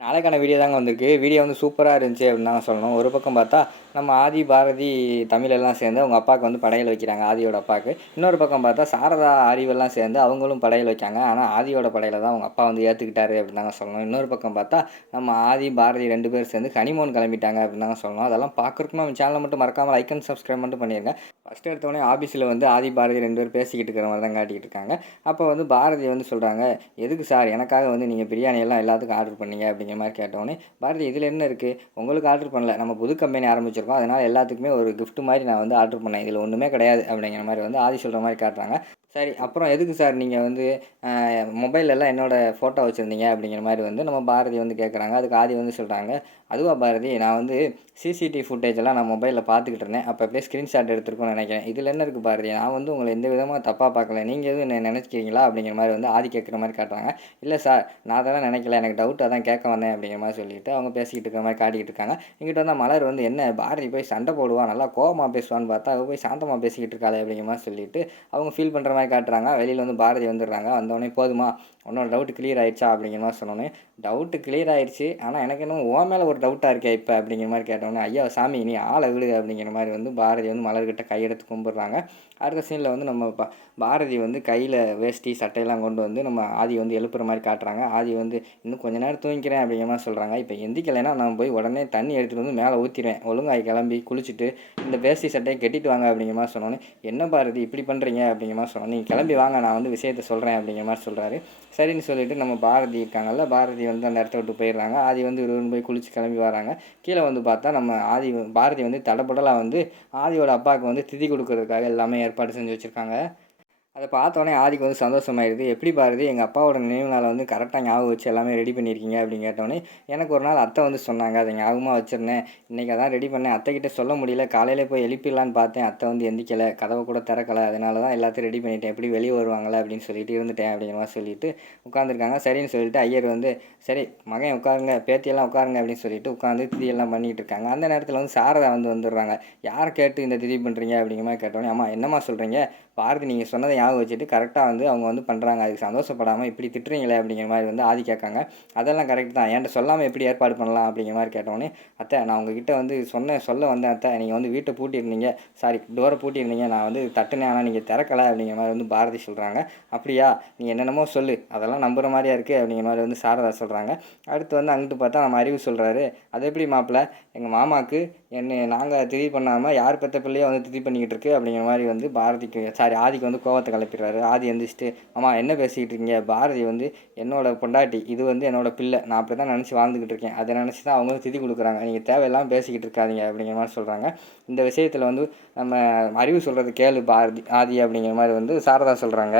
நாளைக்கான வீடியோ தாங்க வந்திருக்கு. வீடியோ வந்து சூப்பரா இருந்துச்சு அப்படின்னு தாங்க சொல்லணும். ஒரு பக்கம் பார்த்தா, நம்ம ஆதி, பாரதி, தமிழ் எல்லாம் சேர்ந்து அவங்க அப்பாவுக்கு வந்து படையல் வைக்கிறாங்க, ஆதியோட அப்பாவுக்கு. இன்னொரு பக்கம் பார்த்தா, சாரதா, அறிவெல்லாம் சேர்ந்து அவங்களும் படையல் வைக்காங்க. ஆனால் ஆதியோட படையலை தான் அவங்க அப்பா வந்து ஏற்றுக்கிட்டாரு அப்படின்னு தாங்க சொல்லணும். இன்னொரு பக்கம் பார்த்தா, நம்ம ஆதி, பாரதி 2 பேரும் சேர்ந்து ஹனிமூன் கிளம்பிட்டாங்க அப்படின்னு தாங்க சொல்லணும். அதெல்லாம் பார்க்குறதுக்கு நம்ம சேனலை மட்டும் மறக்காமல் லைக் அண்ட் சப்ஸ்கிரைப் மட்டும் பண்ணிடுங்க. ஃபஸ்ட்டு எடுத்தோடனே ஆஃபீஸில் வந்து ஆதி, பாரதி 2 பேரும் பேசிக்கிட்டு இருக்கிற மாதிரி தான் காட்டிக்கிட்டு இருக்காங்க. அப்போ வந்து பாரதி வந்து சொல்கிறாங்க, எதுக்கு சார் எனக்காக வந்து நீங்கள் பிரியாணி எல்லாம் எல்லாத்துக்கும் ஆர்டர் பண்ணீங்க அப்படிங்கிற மாதிரி கேட்டோன்னே, பாரதி இதில் என்ன இருக்குது, உங்களுக்கு ஆர்டர் பண்ணல, நம்ம புது கம்பெனி ஆரம்பிச்சிருக்கோம், அதனால் எல்லாத்துக்குமே ஒரு கிஃப்ட் மாதிரி நான் வந்து ஆர்டர் பண்ணேன், இதில் ஒன்றுமே கிடையாது அப்படிங்கிற மாதிரி வந்து ஆதி சொல்கிற மாதிரி காட்டுறாங்க. சரி, அப்புறம் எதுக்கு சார் நீங்கள் வந்து மொபைலெல்லாம் என்னோடய ஃபோட்டோ வச்சுருந்தீங்க அப்படிங்கிற மாதிரி வந்து நம்ம பாரதி வந்து கேட்குறாங்க. அதுக்கு ஆதி வந்து சொல்கிறாங்க, அதுவா பாரதி, நான் வந்து சிசிடிவி ஃபுட்டேஜெல்லாம் நான் மொபைலில் பார்த்துக்கிட்டு இருந்தேன், அப்போ அப்படியே ஸ்க்ரீன்ஷாட் எடுத்துருக்கோன்னு நினைக்கிறேன், இதில் என்ன இருக்குது பாரதி, நான் வந்து உங்களை எந்த விதமாக தப்பாக பார்க்கல, நீங்கள் எதுவும் என்ன நினச்சிக்கிறீங்களா அப்படிங்கிற மாதிரி வந்து ஆதி கேட்குற மாதிரி காட்டுறாங்க. இல்லை சார், நான் அதெல்லாம் நினைக்கல, எனக்கு டவுட் அதான் கேட்க வந்தேன் அப்படிங்கிற மாதிரி சொல்லிட்டு அவங்க பேசிக்கிட்டு இருக்கிற மாதிரி காட்டிக்கிட்டு இருக்காங்க. இங்கிட்ட வந்து மலர் வந்து என்ன பாரதி போய் சண்டை போடுவா, நல்லா கோவமாக பேசுவான்னு பார்த்தா அவள் போய் சாந்தமாக பேசிக்கிட்டு இருக்காளே அப்படிங்கிற மாதிரி சொல்லிட்டு அவங்க ஃபீல் பண்ணுற மாதிரி காட்டுறாங்க. வெளியில் வந்து பாரதி வந்துடுறாங்க. வந்தோடனே போதுமா, உன்னோட டவுட் கிளியர் ஆயிடுச்சா அப்படிங்கிற மாதிரி சொன்னோன்னே, டவுட்டு கிளியர் ஆயிடுச்சு, ஆனால் எனக்கு இன்னும் உன் மேலே ஒரு டவுட்டாக இருக்கே இப்போ அப்படிங்கிற மாதிரி கேட்டோன்னே, ஐயா சாமி நீ ஆளை விடு அப்படிங்கிற மாதிரி வந்து பாரதி வந்து மலர்கிட்ட கையெடுத்து கும்பிட்றாங்க. அடுத்த சீனில் வந்து நம்ம பாரதி வந்து கையில் வேஷ்டி சட்டையெல்லாம் கொண்டு வந்து நம்ம ஆதி வந்து எழுப்புற மாதிரி காட்டுறாங்க. ஆதி வந்து இன்னும் கொஞ்ச நேரம் தூங்கிக்கிறேன் அப்படிங்கிற மாதிரி சொல்கிறாங்க. இப்போ எந்திக்கலைன்னா நான் போய் உடனே தண்ணி எடுத்துகிட்டு வந்து மேலே ஊற்றிடுவேன், ஒழுங்காய் கிளம்பி குளிச்சுட்டு இந்த வேஷ்டி சட்டையை கட்டிட்டு வாங்க அப்படிங்கிற மாதிரி சொன்னோன்னே, என்ன பாரதி இப்படி பண்ணுறீங்க அப்படிங்கிற மாதிரி சொன்னோம், நீங்கள் கிளம்பி வாங்க நான் வந்து விஷயத்தை சொல்கிறேன் அப்படிங்கிற மாதிரி சொல்கிறாரு. சரின்னு சொல்லிட்டு நம்ம பாரதி இருக்காங்கல்ல, பாரதி வந்து அந்த இடத்த விட்டு போயிடுறாங்க. ஆதி வந்து இவருன்னு போய் குளிச்சு கிளம்பி வராங்க. கீழே வந்து பார்த்தா நம்ம பாரதி வந்து தடபுடலாக வந்து ஆதியோட அப்பாவுக்கு வந்து திதி கொடுக்கறதுக்காக எல்லாமே ஏற்பாடு செஞ்சு வச்சுருக்காங்க. அதை பார்த்தோன்னே ஆதிக்கு வந்து சந்தோஷமாயிருது. எப்படி பாரதி எங்கள் அப்பாவோட நினைவு நாளை வந்து கரெக்டாக ஞாபகம் வச்சு எல்லாமே ரெடி பண்ணியிருக்கீங்க அப்படின்னு கேட்டோன்னே, எனக்கு ஒரு நாள் அத்தை வந்து சொன்னாங்க, அதை ஞாபகமாக வச்சுருந்தேன், இன்றைக்கி அதான் ரெடி பண்ணேன், அத்தைக்கிட்ட சொல்ல முடியல, காலையில் போய் எழுப்பிடலான்னு பார்த்தேன், அத்தை வந்து எந்திக்கலை, கதவை கூட திறக்கலை, அதனால தான் எல்லாத்தையும் ரெடி பண்ணிட்டேன், எப்படி வெளியே வருவாங்களே அப்படின்னு சொல்லிட்டு இருந்துட்டேன் அப்படிங்கிற மாதிரி சொல்லிட்டு உட்காந்துருக்காங்க. சரின்னு சொல்லிட்டு ஐயர் வந்து, சரி மகன் உட்காருங்க, பேத்தியெல்லாம் உட்காருங்க அப்படின்னு சொல்லிட்டு உட்காந்து திதியெல்லாம் பண்ணிகிட்டு இருக்காங்க. அந்த நேரத்தில் வந்து சாரதா வந்து வந்துடுறாங்க. யாரை கேட்டு இந்த திதி பண்ணுறீங்க அப்படிங்கிற மாதிரி கேட்டோன்னே, அம்மா என்னம்மா சொல்கிறீங்க, பாரதி நீங்கள் சொன்னதை ஞாபகம் வச்சுட்டு கரெக்டாக வந்து அவங்க வந்து பண்ணுறாங்க, அதுக்கு சந்தோஷப்படாமல் இப்படி திட்டுறீங்களே அப்படிங்கிற மாதிரி வந்து ஆதி கேட்காங்க. அதெல்லாம் கரெக்ட் தான், என்கிட்ட சொல்லாமல் எப்படி ஏற்பாடு பண்ணலாம் அப்படிங்கிற மாதிரி கேட்டோன்னே, அத்தை நான் உங்ககிட்ட வந்து சொல்ல வந்தேன் அத்தை, நீங்கள் வந்து வீட்டை பூட்டியிருந்தீங்க, சாரி டோரை பூட்டியிருந்தீங்க, நான் வந்து தட்டுனேன் ஆனால் நீங்கள் திறக்கலை அப்படிங்கிற மாதிரி வந்து பாரதி சொல்கிறாங்க. அப்படியா, நீ என்னென்னமோ சொல்லு, அதெல்லாம் நம்புகிற மாதிரியா இருக்குது அப்படிங்கிற மாதிரி வந்து சாரதா சொல்கிறாங்க. அடுத்து வந்து அங்கிட்டு பார்த்தா நம்ம அறிவு சொல்கிறாரு, அது எப்படி மாப்பிள்ள, எங்கள் மாமாவுக்கு நாங்கள் திதி பண்ணாமல் யார் பெற்ற பிள்ளையோ வந்து திதி பண்ணிக்கிட்டு இருக்கு அப்படிங்கிற மாதிரி வந்து ஆதிக்கு வந்து கோவத்தை கிளப்பிடுறாரு. ஆதி எந்திரிச்சிட்டு, அம்மா என்ன பேசிக்கிட்டு இருக்கீங்க, பாரதி வந்து என்னோட பொண்டாட்டி, இது வந்து என்னோட பிள்ளை, நான் அப்படி தான் நினச்சி வாழ்ந்துக்கிட்டு இருக்கேன், அதை நினச்சி தான் அவங்களும் திதி கொடுக்குறாங்க, நீங்கள் தேவையில்லாமல் பேசிக்கிட்டு இருக்காதீங்க அப்படிங்கிற மாதிரி சொல்கிறாங்க. இந்த விஷயத்தில் வந்து நம்ம அறிவு சொல்கிறது கேளு ஆதி அப்படிங்கிற மாதிரி வந்து சாரதா சொல்கிறாங்க.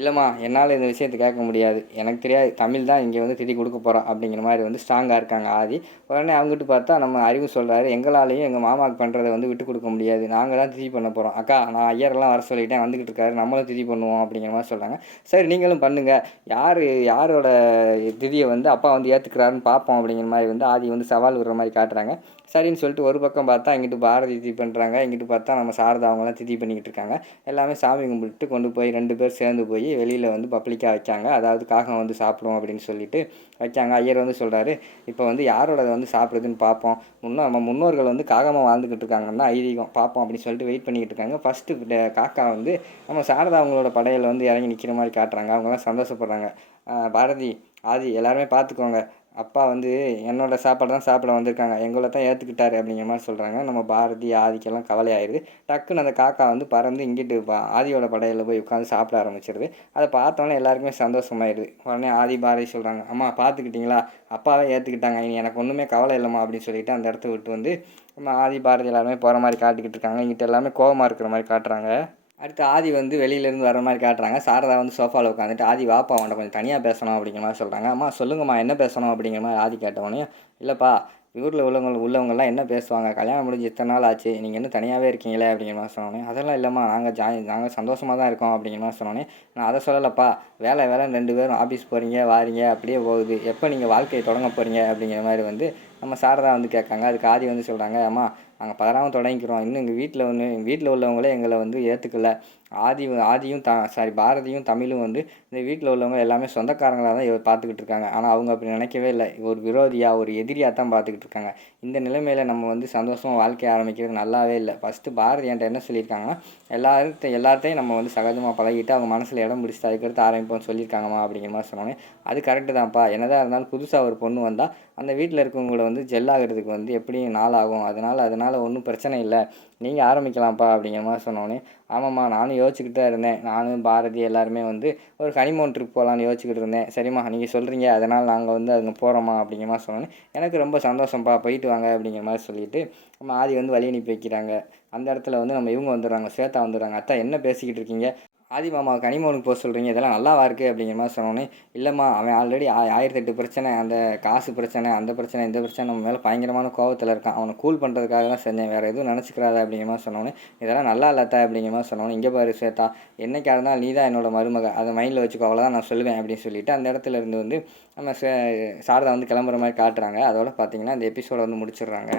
இல்லைம்மா என்னால் இந்த விஷயத்தை கேட்க முடியாது, எனக்கு தெரியாது, தமிழ் தான் இங்கே வந்து திதி கொடுக்க போகிறோம் அப்படிங்கிற மாதிரி வந்து ஸ்ட்ராங்காக இருக்காங்க ஆதி. உடனே அவங்ககிட்ட பார்த்தா நம்ம அறிவு சொல்கிறாரு, எங்களாலேயும் எங்கள் மாமாவுக்கு பண்ணுறதை வந்து விட்டு கொடுக்க முடியாது, நாங்கள் தான் திதி பண்ண போகிறோம், அக்கா நான் ஐயரெல்லாம் வர சொல்லிட்டேன் வந்துக்கிட்டு இருக்காரு, நம்மளும் திதி பண்ணுவோம் அப்படிங்கிற மாதிரி சொல்கிறாங்க. சரி நீங்களும் பண்ணுங்கள், யாரோட திதியை வந்து அப்பா வந்து ஏற்றுக்கிறாருன்னு பார்ப்போம் அப்படிங்கிற மாதிரி வந்து ஆதி வந்து சவால் விடுற மாதிரி காட்டுறாங்க. சரின்னு சொல்லிட்டு ஒரு பக்கம் பார்த்தா இங்கிட்டு பாரதி திதி பண்ணுறாங்க, இங்கிட்டு பார்த்தா நம்ம சாரதா அவங்களாம் திதி பண்ணிக்கிட்டு இருக்காங்க. எல்லாமே சாமி கும்பிட்டு கொண்டு போய் 2 பேர் சேர்ந்து போய் வெளியில் வந்து பப்ளிக்காக வைக்காங்க. அதாவது காகம் வந்து சாப்பிடும் அப்படின்னு சொல்லிட்டு வைக்காங்க. ஐயர் வந்து சொல்கிறாரு, இப்போ வந்து யாரோட வந்து சாப்பிடுதுன்னு பார்ப்போம், நம்ம முன்னோர்கள் வந்து காகமாக வாழ்ந்துக்கிட்டு இருக்காங்கன்னா ஐதீகம், பார்ப்போம் அப்படின்னு சொல்லிட்டு வெயிட் பண்ணிக்கிட்டு இருக்காங்க. ஃபஸ்ட்டு காக்கா வந்து நம்ம சாரதா அவங்களோட படையில் வந்து இறங்கி நிற்கிற மாதிரி காட்டுறாங்க. அவங்களாம் சந்தோஷப்படுறாங்க. பாரதி, ஆதி எல்லாருமே பார்த்துக்கோங்க, அப்பா வந்து என்னோடய சாப்பாடு தான் சாப்பிட வந்திருக்காங்க, எங்களை தான் ஏற்றுக்கிட்டாரு அப்படிங்கிற மாதிரி சொல்கிறாங்க. நம்ம பாரதி ஆதிக்கெல்லாம் கவலையாயிருது. டக்குன்னு அந்த காக்கா வந்து பறந்து இங்கிட்டு ஆதியோட படையில் போய் உட்காந்து சாப்பிட ஆரம்பிச்சிருது. அதை பார்த்தோன்னே எல்லாருக்குமே சந்தோஷமாயிடுது. உடனே ஆதி பாரதி சொல்கிறாங்க, அம்மா பார்த்துக்கிட்டிங்களா, அப்பாவே ஏற்றுக்கிட்டாங்க, இனி எனக்கு ஒன்றுமே கவலை இல்லைம்மா அப்படின்னு சொல்லிட்டு அந்த இடத்த விட்டு வந்து நம்ம ஆதி பாரதி எல்லாருமே போகிற மாதிரி காட்டிக்கிட்டு இருக்காங்க. இங்கிட்ட எல்லாமே கோவமாக இருக்கிற மாதிரி காட்டுறாங்க. அடுத்து ஆதி வந்து வெளியிலேருந்து வர மாதிரி காட்டுறாங்க. சாரதா வந்து சோஃபாவில் உட்காந்துட்டு, ஆதி வாப்பா அவன்கிட்ட கொஞ்சம் தனியாக பேசணும் அப்படிங்கிற மாதிரி சொல்கிறாங்க. அம்மா சொல்லுங்கம்மா என்ன பேசணும் அப்படிங்கிற மாதிரி ஆதி கேட்டவொடனே, இல்லைப்பா ஊரில் உள்ளவங்கெல்லாம் என்ன பேசுவாங்க, கல்யாணம் முடிஞ்சு இத்தனை நாள் ஆச்சு, நீங்கள் இன்னும் தனியாகவே இருக்கீங்களே அப்படிங்கிற மாதிரி சொன்னோன்னே, அதெல்லாம் இல்லைம்மா நாங்கள் சந்தோஷமாக தான் இருக்கோம் அப்படிங்கிற மாதிரி சொன்னோன்னே, நான் அதை சொல்லலப்பா, வேலைன்னு 2 பேரும் ஆஃபீஸ் போகிறீங்க வாரீங்க அப்படியே போகுது, எப்போ நீங்கள் வாழ்க்கையை தொடங்க போகிறீங்க அப்படிங்கிற மாதிரி வந்து நம்ம சாரதா வந்து கேட்காங்க. அதுக்கு ஆதி வந்து சொல்கிறாங்க, அம்மா நாங்கள் பதறாமல் தொடங்கிக்கிறோம், இன்னும் எங்கள் வீட்டில் உள்ளவங்களே எங்களை வந்து ஏற்றுக்கல. ஆதியும் பாரதியும் தமிழும் வந்து இந்த வீட்டில் உள்ளவங்க எல்லாமே சொந்தக்காரங்களாக தான் பார்த்துக்கிட்டு இருக்காங்க. ஆனால் அவங்க அப்படி நினைக்கவே இல்லை, ஒரு விரோதியாக ஒரு எதிரியாக தான் பார்த்துக்கிட்டு இருக்காங்க. இந்த நிலைமையில் நம்ம வந்து சந்தோஷமாக வாழ்க்கையை ஆரம்பிக்கிறது நல்லாவே இல்லை. ஃபஸ்ட்டு பாரதி என்கிட்ட என்ன சொல்லியிருக்காங்கன்னா, எல்லாத்தையும் நம்ம வந்து சகஜமாக பழகிட்டு அவங்க மனசில் இடம் பிடிச்சிட்டு அதுக்கடுத்து ஆரம்பிப்போம்னு சொல்லியிருக்காங்கம்மா அப்படிங்கிற மாதிரி சொன்னோன்னே, அது கரெக்டு தான்ப்பா, என்னதான் இருந்தாலும் புதுசாக ஒரு பொண்ணு வந்தால் அந்த வீட்டில் இருக்கவங்கள வந்து ஜெல்லாகிறதுக்கு வந்து எப்படியும் நாள் ஆகும், அதனால் ஒன்றும் பிரச்சனை இல்லை, நீங்கள் ஆரம்பிக்கலாம்ப்பா அப்படிங்கிற மாதிரி சொன்னோன்னே, ஆமாம்மா நானும் யோசிச்சுக்கிட்டு தான் இருந்தேன், நானும் பாரதி எல்லாருமே வந்து ஒரு ஹனிமூன் ட்ரிப் போகலான்னு யோசிச்சுக்கிட்டு இருந்தேன். சரிம்மா நீங்கள் சொல்கிறீங்க, அதனால் நாங்கள் வந்து அங்கே போகிறோம்மா அப்படிங்கிற மாதிரி சொன்னோன்னே, எனக்கு ரொம்ப சந்தோஷம்ப்பா, போயிட்டு வாங்க அப்படிங்கிற மாதிரி சொல்லிவிட்டு நம்ம ஆதி வந்து வழி அனுப்பி வைக்கிறாங்க. அந்த இடத்துல வந்து நம்ம இவங்க வந்துடுறாங்க, ஸ்வேதா வந்துடுறாங்க. அத்தா என்ன பேசிக்கிட்டு இருக்கீங்க, ஆதி மாமாவுக்கு ஹனிமூனுக்கு போக சொல்கிறீங்க, இதெல்லாம் நல்லாவா இருக்குது அப்படிங்கிற மாதிரி சொன்னோன்னே, இல்லைம்மா அவன் ஆல்ரெடி 1008 பிரச்சனை, அந்த காசு பிரச்சனை, அந்த பிரச்சனை, இந்த பிரச்சனை, நம்ம மேலே பயங்கரமான கோவத்தில் இருக்கான், அவனை கூல் பண்ணுறதுக்காக தான் செஞ்சேன், வேறு எதுவும் நினச்சிக்கிறாத அப்படிங்கிற மாதிரி சொன்னோன்னே, இதெல்லாம் நல்லா இல்லாத்தா அப்படிங்கிற மாதிரி சொன்னோன்னே, இங்கே பாரு ஸ்வேதா, என்னைக்காக இருந்தாலும் நீ தான் என்னோட மருமக, அதை மைண்டில் வச்சுக்கோ, அவ்வளோதான் நான் சொல்லுவேன் அப்படின்னு சொல்லிவிட்டு அந்த இடத்துல இருந்து வந்து நம்ம சாரதா வந்து கிளம்புற மாதிரி காட்டுறாங்க. அதோட பார்த்தீங்கன்னா இந்த எபிசோடை வந்து முடிச்சிடுறாங்க.